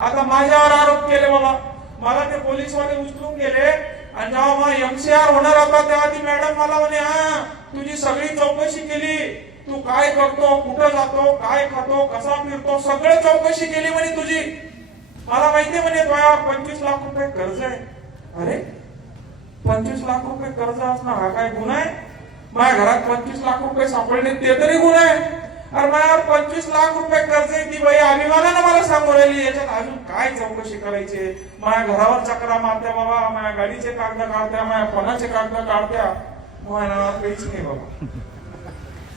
आता माझ्यावर आरोप केले बाबा, मला ते पोलीसवाले उचलून गेले आणि जेव्हा मला एमसीआर होणार होता तेव्हा ती मॅडम मला म्हणे, हा तुझी सगळी चौकशी केली, तू काय करतो, कुठं जातो, काय खातो, कसा फिरतो, सगळं चौकशी केली म्हणे तुझी. मला माहिती म्हणे तुझ्यावर 25 लाख रुपये कर्ज आहे. अरे 25 लाख रुपये कर्ज असणं हा काय गुन्हा आहे? माझ्या घरात 25 लाख रुपये सापडले ते तरी गुन्हा आहे? अरे माझ्यावर 25 लाख रुपये कर्ज आहे. ती बाई अभिमानानं मला सांगू राहिली, याच्यात अजून काय चौकशी करायची? माझ्या घरावर चक्रा मारत्या बाबा, माझ्या गाडीचे कागद काढत्या, माझ्या फोनाचे कागद काढत्या, माझ्या नावावर काहीच नाही बाबा.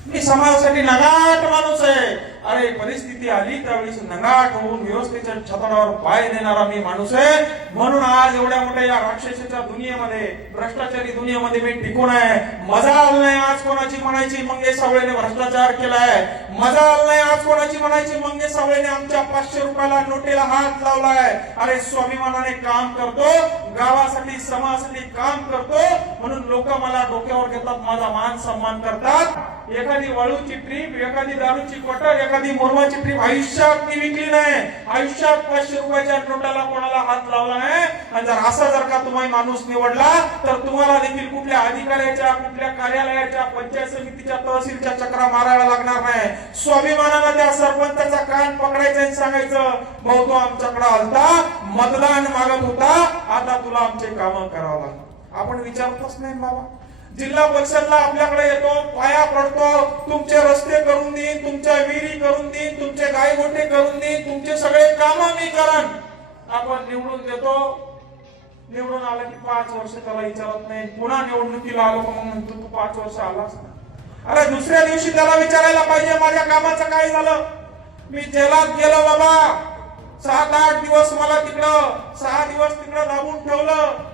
मी समाजासाठी नगाट माणूस आहे. अरे परिस्थिती आली त्यावेळेस नगाट होऊन व्यवस्थेच्या छताडावर पाय देणारा मी माणूस आहे. म्हणून आज एवढ्या मोठ्या या राक्षसाच्या दुनियेमध्ये, भ्रष्टाचारी दुनियेमध्ये मी टिकून आहे. मजा आली नाही आज कोणाची म्हणायची मंगेश सावळेने भ्रष्टाचार केलाय. मजा आली नाही आज कोणाची म्हणायची मंगेश सावळेने आमच्या 500 रुपयाला नोटेला हात लावलाय. अरे स्वाभिमानाने काम करतो, गावासाठी समाजासाठी काम करतो, म्हणून लोक मला डोक्यावर घेतात, माझा मान सन्मान करतात. एखादी वाळूची ट्रीप, एखादी दारूची क्वार्टर, एखादी मोरवाची ट्रीप आयुष्यात मी विकली नाही. आयुष्यात 500 रुपयाच्या नोटाला कोणाला हात लावला नाही. आणि जर का तुम्ही माणूस निवडला तर तुम्हाला देखील कुठल्या अधिकाऱ्याच्या, कुठल्या कार्यालयाच्या, पंचायत समितीच्या, तहसीलच्या चक्रा मारायला लागणार नाही. स्वाभिमानानं त्या सरपंचाचा कान पकडायचं आणि सांगायचं, भाऊ तो आमच्याकडे आलता, मतदान मागत होता, आता तुला आमचे काम करावं लागतं. आपण विचारतोच नाही बाबा. जिल्हा परिषदला आपल्याकडे येतो, पाया पडतो, तुमचे रस्ते करून देईन, तुमच्या विहिरी करून देईन, तुमचे गायगोठे करून देईन, तुमचे सगळे काम मी करन. आपण निवडून देतो, निवडून आलं की 5 वर्ष त्याला विचारत नाही. पुन्हा निवडणुकीला आलो मग म्हणतो तू 5 वर्ष आलास ना. अरे दुसऱ्या दिवशी त्याला विचारायला पाहिजे माझ्या कामाचं काय झालं. मी जेलात गेलो बाबा, 7-8 दिवस मला तिकडं, 6 दिवस तिकडं दाबून ठेवलं.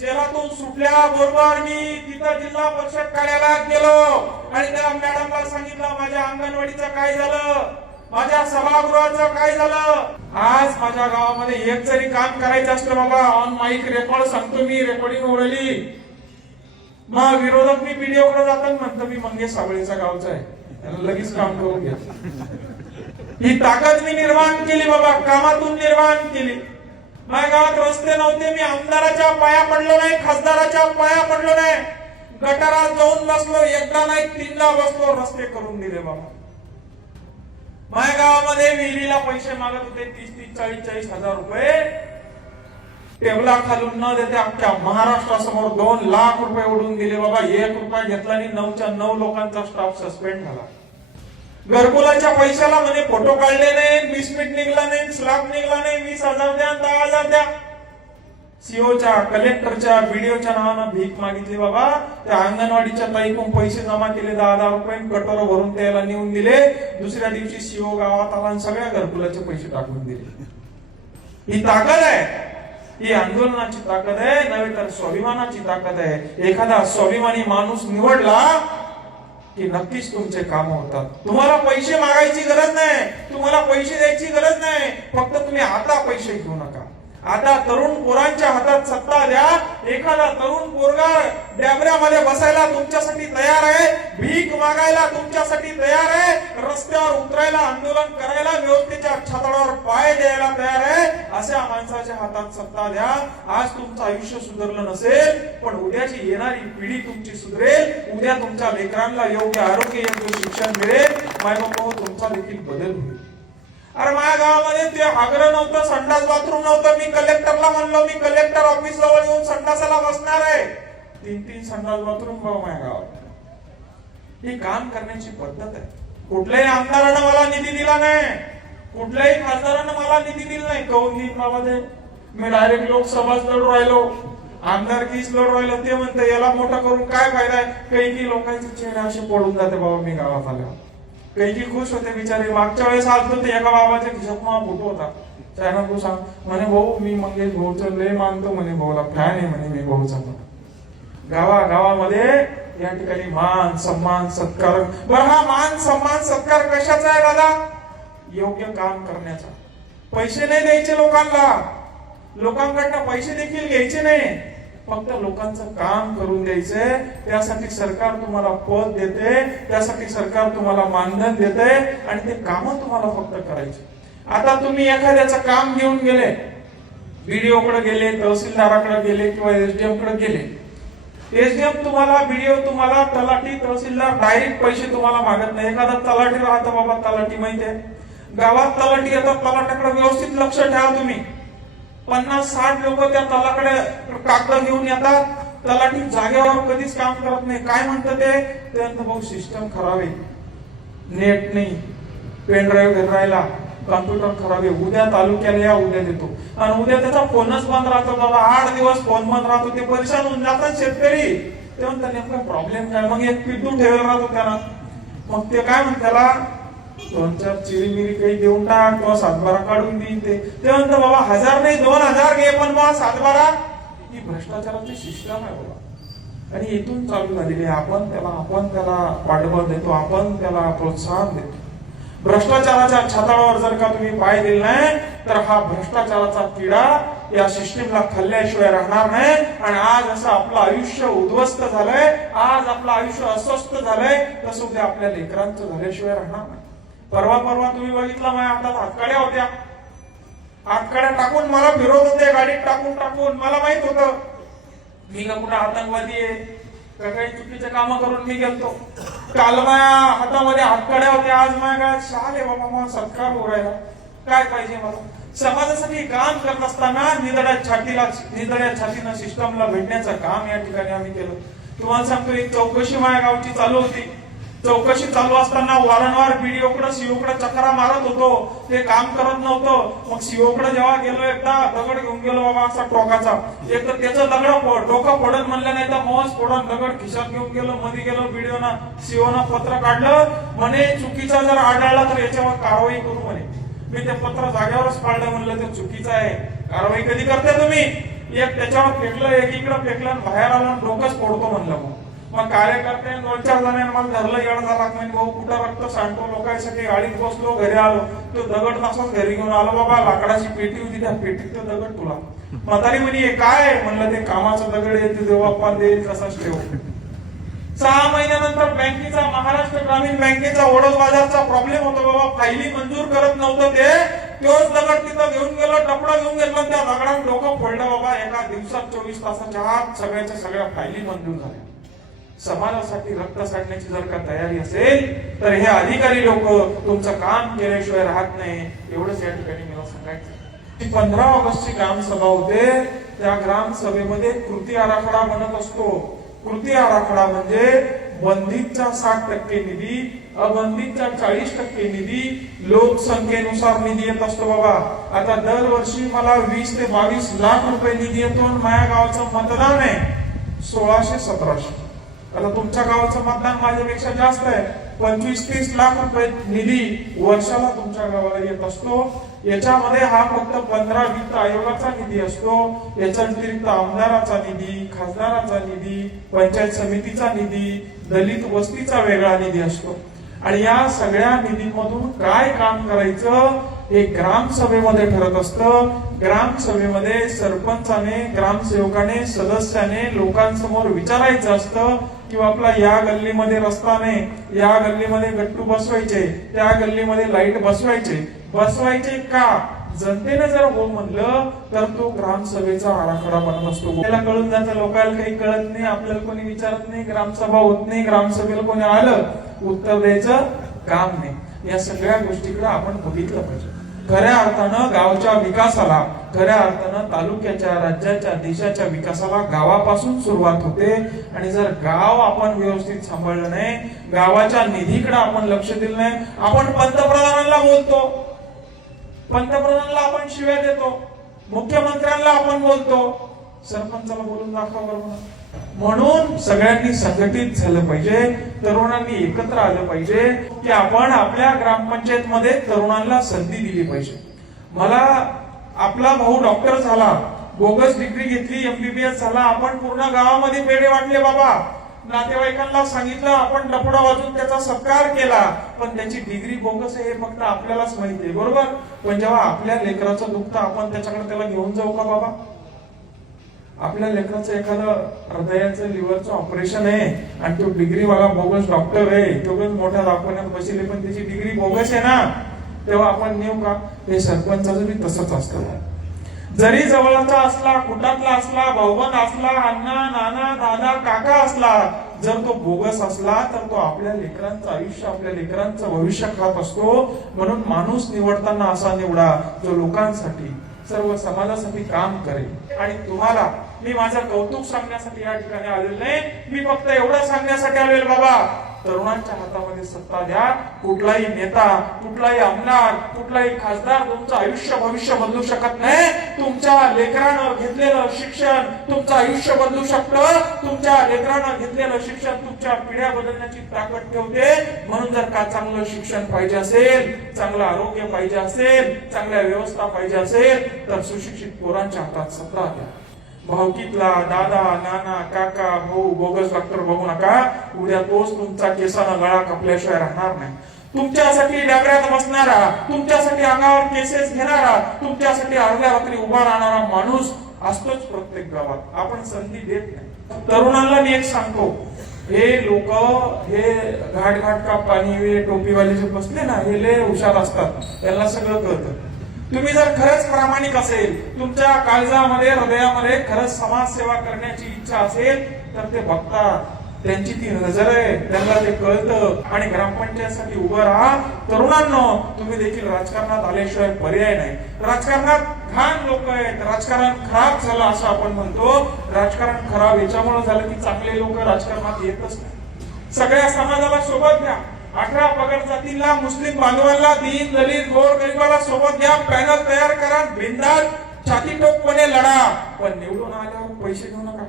जेलातून सुटल्या बरोबर मी तिथं जिल्हा परिषद कार्यालयात गेलो आणि त्या मॅडमला सांगितलं माझ्या अंगणवाडीचं काय झालं, माझ्या सभागृहाचं काय झालं. आज माझ्या गावामध्ये एक जरी काम करायचं असलं बाबा, ऑन माईक रेकॉर्ड सांगतो मी, रेकॉर्डिंग उरली, मग विरोधक मी व्हिडिओ कडे जातात म्हणतो मी मंगेश सावळेचा गावचा आहे, त्याला लगेच काम करून घ्या. ही ताकद मी निर्माण केली बाबा, कामातून निर्माण केली. माझ्या गावात रस्ते नव्हते, मी आमदाराच्या पाया पडलो नाही, खासदाराच्या पाया पडलो नाही, गटारात जाऊन बसलो, एकदा नाही 3दा बसलो, रस्ते करून दिले बाबा. माझ्या गावामध्ये विहिरीला पैसे मागत होते 30-30, 40-40 हजार रुपये, टेबला खालून न देते अख्ख्या महाराष्ट्रासमोर 2 लाख रुपये उडून दिले बाबा. 1 रुपया घेतला आणि 9च्या 9 लोकांचा स्टाफ सस्पेंड झाला. घरकुलाच्या पैशाला म्हणे फोटो काढले नाही, बिस्मिट निघला नाही, स्लॅब निघला नाही, 20,000 द्या, 10,000 द्या. सीओच्या, कलेक्टरच्या, बीडीओच्या नावानं भीक मागितली बाबा. त्या अंगणवाडीच्या ताईकडून पैसे जमा केले 10,000 रुपये, कटोरा भरून त्याला नेऊन दिले. दुसऱ्या दिवशी सीओ गावात आला आणि सगळ्या घरकुलाचे पैसे टाकून दिले. ही ताकद आहे, ही आंदोलनाची ताकद आहे, नव्हे तर स्वाभिमानाची ताकद आहे. एखादा स्वाभिमानी माणूस निवडला की नक्कीच तुमचे काम होतात. तुम्हाला पैसे मागायची गरज नाही, तुम्हाला पैसे द्यायची गरज नाही, फक्त तुम्ही आता पैसे घेऊ नका. आता तरुण पोरांच्या हातात सत्ता द्या. एखादा तरुण पोरगा डॅबऱ्यामध्ये बसायला तुमच्यासाठी तयार आहे, भीक मागायला तुमच्यासाठी तयार आहे, रस्त्यावर उतरायला, आंदोलन करायला, व्यवस्थेच्या छताडावर पाय द्यायला तयार आहे. अशा माणसाच्या हातात सत्ता द्या. आज तुमचं आयुष्य सुधारलं नसेल, पण उद्याची येणारी पिढी तुमची सुधरेल. उद्या तुमच्या लेकरांना योग्य आरोग्य, योग्य शिक्षण मिळेल. मायबापांवर तुमचा देखील बदल होईल. अरे माझ्या गावामध्ये ते आग्रह नव्हतं, संडास बाथरूम नव्हतं. मी कलेक्टरला म्हणलो, मी कलेक्टर ऑफिस जवळ येऊन संडासाला बसणार आहे. 3-3 संडास बाथरूम बाबा माझ्या गावात. ही काम करण्याची पद्धत आहे. कुठल्याही आमदारानं मला निधी दिला नाही, कुठल्याही खासदारानं मला निधी दिला नाही. कहून देईन बाबा ते? मी डायरेक्ट लोकसभाच लढू राहिलो, आमदारकीच लढू राहिलो. ते म्हणते याला मोठं करून काय फायदा आहे? काही लोकांचे चेहरे असे पडून जाते बाबा. मी गावात आल्यावर काही खुश होते बिचारे. मागच्या वेळेस आलतो ते एका बाबाच्या खिशात मला फोटो होता. चायना तू सांग म्हणे भाऊ मी मंगेश भाऊचं लय मानतो म्हणे, भाऊला फॅन आहे म्हणे मी भाऊचा. गावामध्ये या ठिकाणी मान सन्मान सत्कार. बरं हा मान सन्मान सत्कार कशाचा आहे दादा? योग्य काम करण्याचा. पैसे नाही द्यायचे लोकांना, लोकांकडनं पैसे देखील घ्यायचे नाही, फक्त लोकांचं काम करून द्यायचंय. त्यासाठी सरकार तुम्हाला पद देते, त्यासाठी सरकार तुम्हाला मानधन देते आणि ते काम तुम्हाला फक्त करायचे. आता तुम्ही एखाद्याचं काम घेऊन गेले, बीडीओ कडे गेले, तहसीलदाराकडे गेले किंवा एसडीएम कडे गेले, एसडीएम तुम्हाला, बीडीओ तुम्हाला, तलाठी, तहसीलदार डायरेक्ट पैसे तुम्हाला मागत नाही. एखादा तलाठी राहतो बाबा, तलाठी माहितीये गावात तलाठी येतात, तलाट्याकडे व्यवस्थित लक्ष ठेवा तुम्ही. 50-60 लोक त्या तलाकडे कागद घेऊन येतात, तलाठी जागेवर कधीच काम करत नाही. काय म्हणतं ते भाऊ सिस्टम खराब आहे, नेट नाही, पेन ड्राईव्ह घेऊन राहिला, कॉम्प्युटर खराब आहे, उद्या तालुक्याला या, उद्या देतो. आणि उद्या त्याचा फोनच बंद राहतो बाबा, 8 दिवस फोन बंद राहतो. ते परेशान होऊन जातात शेतकरी. ते म्हणतात नेमका प्रॉब्लेम काय? मग एक पिड्डू ठेवला राहतो त्याला. मग ते काय म्हणतात त्याला 2-4 चिरीमिरी काही देऊन टाक किंवा 7-12 काढून देईन. ते म्हणतात बाबा 1000 नाही 2000 घे, पण बाबा 7-12. ही भ्रष्टाचाराची सिस्टम आहे बाबा, आणि इथून चालू झालेली आहे. आपण त्याला पाठबळ देतो, आपण त्याला प्रोत्साहन देतो. भ्रष्टाचाराच्या छतावर जर का तुम्ही पाय दिले नाही तर हा भ्रष्टाचाराचा किडा या सिस्टीमला खाल्ल्याशिवाय राहणार नाही. आणि आज असं आपलं आयुष्य उद्ध्वस्त झालंय, आज आपलं आयुष्य अस्वस्थ झालंय, तसं उद्या आपल्या लेकरांचं झाल्याशिवाय राहणार नाही. परवा तुम्ही बघितलं, माझ्या हातात हातकड्या होत्या, हातकड्या टाकून मला फिरवत होते, गाडीत टाकून. मला माहित होतं मी का कुठं आतंकवादी आहे का, काही चुकीचे काम करून मी गेलतो. काल माझ्या हातामध्ये हातकड्या होत्या, आज माझ्या शाल आहे बाबा, मला सत्कार उरायला काय पाहिजे. मला समाजासाठी काम करत असताना निदड्या छातीनं सिस्टमला भेटण्याचं काम या ठिकाणी आम्ही केलं. तुम्हाला सांगतो, एक चौकशी माझ्या गावची चालू होती. चौकशी चालू असताना वारंवार बीडीओ कडे, सीओ कडे चक्रा मारत होतो, ते काम करत नव्हतं. मग सीओ कडे जेव्हा गेलो, एकदा दगड घेऊन गेलो बाबा असा टोकाचा, एक तर त्याचं डोकं फोडत म्हणलं, नाही तर मौज फोडून दगड खिशात घेऊन गेलो. मध्ये गेलो, बीडीओना सीओना पत्र काढलं, म्हणे चुकीचा जर आढळला तर याच्यावर कारवाई करू म्हणे. मी ते पत्र जागेवरच पाळलं, म्हणलं ते चुकीचं आहे, कारवाई कधी करते तुम्ही? एक त्याच्यावर फेकलं, एक इकडं फेकलं, बाहेर आलं, डोकंच फोडतो म्हणलं. मग कार्यकर्ते 2-4 जणांनी मला धरलं, येणं झाला, म्हणजे भाऊ कुठं रक्त सांडतो लोकांसाठी. गाडीत बसलो, घरी आलो, तो दगड तसाच घरी घेऊन आलो बाबा. लाकडाची पेटी होती, त्या पेटीत तो दगड तुला. म्हातारी म्हणे काय? म्हणलं ते कामाचा दगड आहे, ते देवाप्पा देईल तसाच ठेव. 6 महिन्यानंतर बँकेचा, महाराष्ट्र ग्रामीण बँकेचा वडोद बाजारचा प्रॉब्लेम होतो बाबा, फायली मंजूर करत नव्हतं ते. तोच दगड तिथं घेऊन गेलो, टपडा घेऊन गेलो, त्या दगडात डोकं फोडलं बाबा. एका दिवसात 24 तासाच्या आत सगळ्या फायली मंजूर झाल्या. समाजासाठी रक्त साठण्याची जर का तयारी असेल तर हे अधिकारी लोक तुमचं काम केल्याशिवाय राहत नाही. एवढंच या ठिकाणी मला सांगायचं. 15 ऑगस्टची ग्रामसभा होते, त्या ग्रामसभेमध्ये कृती आराखडा बनत असतो. कृती आराखडा म्हणजे बंदीचा 60% निधी, अबंदीचा 40% निधी, लोकसंख्येनुसार निधी येत असतो बाबा. आता दरवर्षी मला 20 ते 22 लाख रुपये निधी येतो. माझ्या गावाचं मतदान आहे 1600-1700. आता तुमच्या गावाचं मतदान माझ्यापेक्षा जास्त आहे. 25-30 लाख रुपये निधी वर्षाला तुमच्या गावाला येत असतो. याच्यामध्ये हा फक्त 15 वित्त आयोगाचा निधी असतो. याच्या व्यतिरिक्त आमदाराचा निधी, खासदाराचा निधी, पंचायत समितीचा निधी, दलित वस्तीचा वेगळा निधी असतो. आणि या सगळ्या निधीमधून काय काम करायचं हे ग्रामसभेमध्ये ठरत असतं. ग्रामसभेमध्ये सरपंचाने, ग्रामसेवकाने, सदस्याने लोकांसमोर विचारायचं असतं किंवा आपला या गल्लीमध्ये रस्ता नाही, या गल्लीमध्ये गट्टू बसवायचे, त्या गल्लीमध्ये लाईट बसवायचे का? जनतेने जर हो म्हणलं तर तो ग्रामसभेचा आराखडा बनत असतो. त्याला कळून जातं, लोकांना काही कळत नाही, आपल्याला कोणी विचारत नाही, ग्रामसभा होत नाही, ग्रामसभेला कोणी आलं उत्तर द्यायचं काम नाही. या सगळ्या गोष्टीकडे आपण बघितलं पाहिजे. खऱ्या अर्थानं गावच्या विकासाला, खऱ्या अर्थानं तालुक्याच्या, राज्याच्या, देशाच्या विकासाला गावापासून सुरुवात होते. आणि जर गाव आपण व्यवस्थित सांभाळलं नाही, गावाच्या निधीकडे आपण लक्ष दिलं नाही, आपण पंतप्रधानांना बोलतो, पंतप्रधानांना आपण शिव्या देतो, मुख्यमंत्र्यांना आपण बोलतो, सरपंचाला बोलून दाखवा बरोबर. म्हणून सगळ्यांनी संघटित झालं पाहिजे, तरुणांनी एकत्र आलं पाहिजे की आपण आपल्या ग्रामपंचायत मध्ये तरुणांना संधी दिली पाहिजे. मला आपला भाऊ डॉक्टर झाला, बोगस डिग्री घेतली, MBBS झाला, आपण पूर्ण गावामध्ये पेढे वाटले बाबा, नातेवाईकांना सांगितलं, आपण डफडा वाजून त्याचा सत्कार केला, पण त्याची डिग्री बोगस आहे हे फक्त आपल्यालाच माहिती आहे बरोबर. पण जेव्हा आपल्या लेकराचं दुखतं आपण त्याच्याकडे त्याला घेऊन जाऊ का बाबा? आपल्या लेकराचं एखादं हृदयाचं, लिव्हरचं ऑपरेशन आहे आणि तो डिग्री वाला बोगस डॉक्टर आहे, तो पण मोठ्या दवाखान्यात बसले पण त्याची डिग्री बोगस आहे ना. तेव्हा आपण नेऊ का? हे सरपंचाचं बी तसंच असतं. जरी जवळचा असला, कुटातला असला, भाऊबंद असला, अण्णा नाना दादा काका असला, जर तो बोगस असला तर तो आपल्या लेकरांचं आयुष्य, आपल्या लेकरांचं भविष्य खात असतो. म्हणून माणूस निवडताना असा निवडा जो लोकांसाठी, सर्व समाजासाठी काम करेल. आणि तुम्हाला मी माझं कौतुक सांगण्यासाठी या ठिकाणी आलेलो नाही, मी फक्त एवढं सांगण्यासाठी आलेलो, बाबा तरुणांच्या हातामध्ये सत्ता द्या. कुठलाही नेता, कुठलाही आमदार, कुठलाही खासदार तुमचं आयुष्य भविष्य बदलू शकत नाही. तुमच्या लेकरानं घेतलेलं शिक्षण तुमचं आयुष्य बदलू शकतं. तुमच्या लेकरानं घेतलेलं शिक्षण तुमच्या पिढ्या बदलण्याची ताकद ठेवते. म्हणून जर का चांगलं शिक्षण पाहिजे असेल, चांगलं आरोग्य पाहिजे असेल, चांगल्या व्यवस्था पाहिजे असेल, तर सुशिक्षित पोरांच्या हातात सत्ता द्या. भावकीतला दादा नाना काका भाऊ बोगस डॉक्टर बघू नका. उद्या तोच तुमचा केसानं गळा कापल्याशिवाय राहणार नाही. तुमच्यासाठी डबऱ्यात बसणारा, तुमच्यासाठी अंगावर केसेस घेणारा, तुमच्यासाठी अर्ध्या रात्री उभा राहणारा माणूस असतोच प्रत्येक गावात. आपण संधी देत नाही. तरुणांना मी एक सांगतो, हे लोक हे घाट का पाणी टोपीवाले जे बसले ना, हे लय हुशार असतात, त्यांना सगळं कळतं. तुम्ही जर खरंच प्रामाणिक असेल, तुमच्या काळजामध्ये हृदयामध्ये खरंच समाजसेवा करण्याची इच्छा असेल, तर ते बघतात, त्यांची ती नजर आहे, त्यांना ते कळतं. आणि ग्रामपंचायतसाठी उभं राहा. तरुणांनो, तुम्ही देखील राजकारणात आल्याशिवाय पर्याय नाही. राजकारणात घाण लोक आहेत, राजकारण खराब झालं असं आपण म्हणतो. राजकारण खराब याच्यामुळे झालं की चांगले लोक राजकारणात येतच नाही. सगळ्या समाजाला सोबत घ्या. 18 पगड जातींना, मुस्लिम बांधवांना, दीन दलित गोर गरिबाला सोबत घ्या. पॅनल तयार करा, बिनधास्त छातीटोकपणे लढा. पण निवडून आल्यावर पैसे घेऊ नका.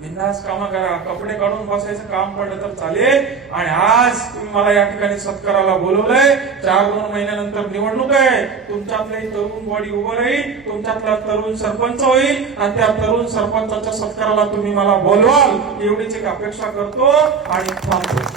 बिनधास्त काम करा. कपडे काढून बसायचं काम पडलं तर चालेल. आणि आज तुम्ही मला या ठिकाणी सत्काराला बोलवलंय. 4-2 महिन्यानंतर निवडणूक आहे. तुमच्यातले तरुण बॉडी उभं राहील, तुमच्यातला तरुण सरपंच होईल आणि त्या तरुण सरपंचाच्या सत्काराला तुम्ही मला बोलवाल, एवढीच एक अपेक्षा करतो आणि थांबतो.